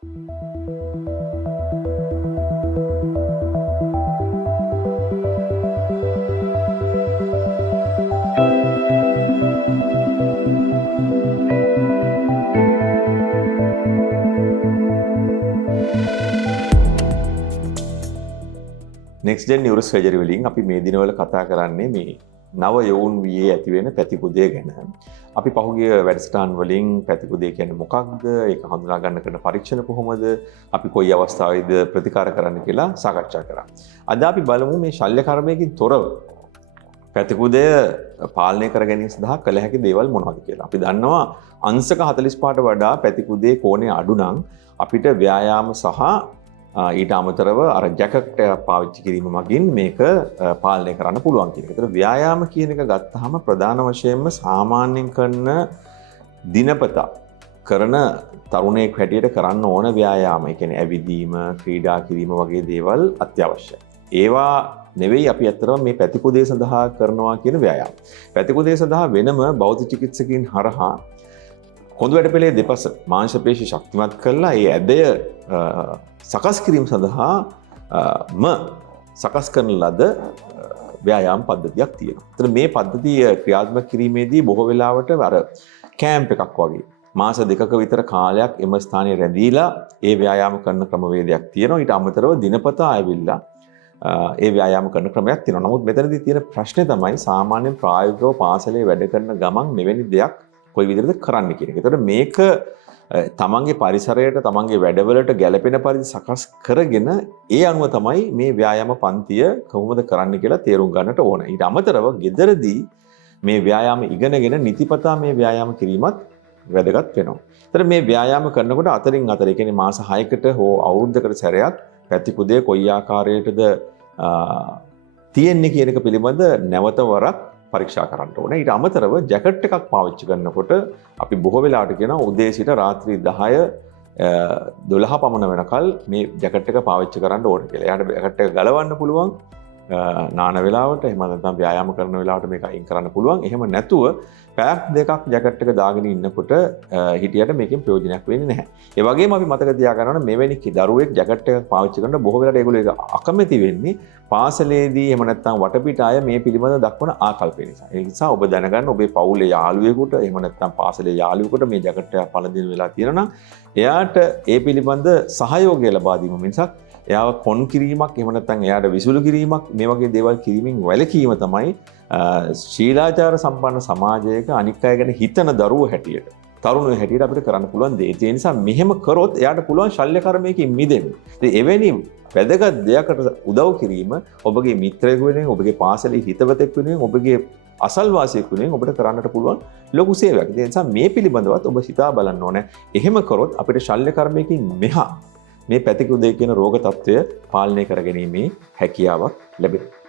next gen neurosurgery වලින් අපි මේ දිනවල කතා කරන්නේ මේ නව යෝන් වියේ ඇති වෙන පැතිකුදේ ගැන. අපි පහුගිය වැඩසටහන් වලින් පැතිකුදේ කියන්නේ මොකක්ද? ඒක හඳුනා ගන්න කරන පරීක්ෂණ කොහොමද? අපි කොයි අවස්ථාවේද ප්‍රතිකාර කරන්න කියලා සාකච්ඡා කරා. අද අපි බලමු මේ ශල්‍ය කර්මයකින් තොරව පැතිකුදය පාලනය කර ගැනීම සඳහා කළ හැකි දේවල් මොනවද කියලා. අපි දන්නවා අංශක 45ට වඩා පැතිකුදේ කෝණය අඩු නම් අපිට ව්‍යායාම සහ ඊට අමතරව අර ජැකට් එක පාවිච්චි කිරීම මගින් මේක පාලනය කරන්න පුළුවන් කියන එක. ඒතර ව්‍යායාම කියන එක ගත්තාම ප්‍රධාන වශයෙන්ම සාමාන්‍යයෙන් කරන දිනපතා කරන තරුණයෙක් හැටියට කරන්න ඕන ව්‍යායාම. ඒ කියන්නේ ඇවිදීම, ක්‍රීඩා කිරීම වගේ දේවල් අත්‍යවශ්‍යයි. ඒවා නෙවෙයි අපි අත්‍තරම මේ පැතිකුදේ සඳහා කරනවා කියන ව්‍යායාම. පැතිකුදේ සඳහා වෙනම බෞද්ධ චිකිත්සකයන් හරහා කොඳු වැඩපිළිවෙලේ දෙපස මාංශ පේශි ශක්තිමත් කරලා ඒ ඇදය සකස් කිරීම සඳහා සකස් කරන ලද ව්‍යායාම පද්ධතියක් තියෙනවා. ඒතර මේ පද්ධතිය ක්‍රියාත්මක කිරීමේදී බොහෝ වෙලාවට අර කැම්ප් එකක් වගේ මාස දෙකක විතර කාලයක් එම ස්ථානයේ රැඳීලා ඒ ව්‍යායාම කරන ක්‍රමවේදයක් තියෙනවා. ඊට අමතරව දිනපතා ආවිල්ලා ඒ ව්‍යායාම කරන ක්‍රමයක් තියෙනවා. නමුත් මෙතනදී තියෙන ප්‍රශ්නේ තමයි සාමාන්‍ය ප්‍රායෝගිකව පාසලේ වැඩ කරන ගමන් මෙවැනි දෙයක් කොයි විදිහටද කරන්න කියන එක. ඒතකොට මේක තමන්ගේ පරිසරයට තමන්ගේ වැඩවලට ගැළපෙන පරිදි සකස් කරගෙන ඒ අනුව තමයි මේ ව්‍යායාම පන්තිය කොහොමද කරන්න කියලා තේරුම් ගන්නට ඕන. ඊට අමතරව ගෙදරදී මේ ව්‍යායාම ඉගෙනගෙන නිතිපතා මේ ව්‍යායාම කිරීමත් වැදගත් වෙනවා. ඒතර මේ ව්‍යායාම කරනකොට අතරින් අතර ඒ කියන්නේ මාස 6කට හෝ අවුරුද්දකට සැරයක් පැතිකුදේ කොයි ආකාරයටද තියෙන්නේ කියන එක පිළිබඳ නැවත වරක් පරීක්ෂා කරන්න ඕනේ. ඊට අමතරව ජැකට් එකක් පාවිච්චි කරනකොට අපි බොහෝ වෙලාවට කියනවා උදේ සිට රාත්‍රී 10 12 පමණ වෙනකල් මේ ජැකට් එක පාවිච්චි කරන්න ඕනේ කියලා. එයාට ජැකට් එක ගලවන්න පුළුවන් නාන වෙලාවට, එහෙම නැත්නම් ව්‍යායාම කරන වෙලාවට මේක අයින් කරන්න පුළුවන්. එහෙම නැතුව පැයක් දෙකක් ජැකට් එක දාගෙන ඉන්නකොට හිටියට මේකෙන් ප්‍රයෝජනයක් වෙන්නේ නැහැ. ඒ වගේම අපි මතක තියාගන්න ඕනේ මෙවැනි දරුවෙක් ජැකට් එකක් පාවිච්චි කරනකොට බොහෝ වෙලාවට ඒගොල්ලෝ ඒක අකමැති වෙන්නේ පාසලේදී එහෙම නැත්නම් වටපිට අය මේ පිළිබඳව දක්වන ආකල්පය නිසා. ඒ නිසා ඔබ දැනගන්න ඔබේ පවුලේ යාළුවෙකුට එහෙම නැත්නම් පාසලේ යාළුවෙකුට මේ ජැකට් එක පළඳින වෙලා තියෙනවා නම් එයාට ඒ පිළිබඳ සහයෝගය ලබා දීම මිසක් එයාව කොන් කිරීමක් එහෙම නැත්නම් එයාට විසුළු කිරීමක් මේ වගේ දේවල් කිරීමෙන් වැළකීම තමයි ශීලාචාර සම්පන්න සමාජයක අනික් අය ගැන හිතන දරුවෝ හැටියට තරුණයෝ හැටියට අපිට කරන්න පුළුවන් දේ. ඒ නිසා මෙහෙම කරොත් එයාට පුළුවන් ශල්‍ය කර්මයකින් මිදෙන්න. ඉතින් එවැනි වැදගත් දෙයකට උදව් කිරීම ඔබගේ මිත්‍රයෙකු වෙනුවෙන්, ඔබගේ පාසලේ හිතවතෙක් වෙනුවෙන්, ඔබගේ අසල්වාසියෙක් වෙනුවෙන් ඔබට කරන්නට පුළුවන් ලොකු සේවයක්. ඒ නිසා මේ පිළිබඳවත් ඔබ සිතා බලන්න ඕනේ. එහෙම කරොත් අපිට ශල්‍ය කර්මයකින් මෙහා මේ පැතිකුදේ කියන රෝග තත්ත්වය පාලනය කරගැනීමේ හැකියාවක් ලැබෙනවා.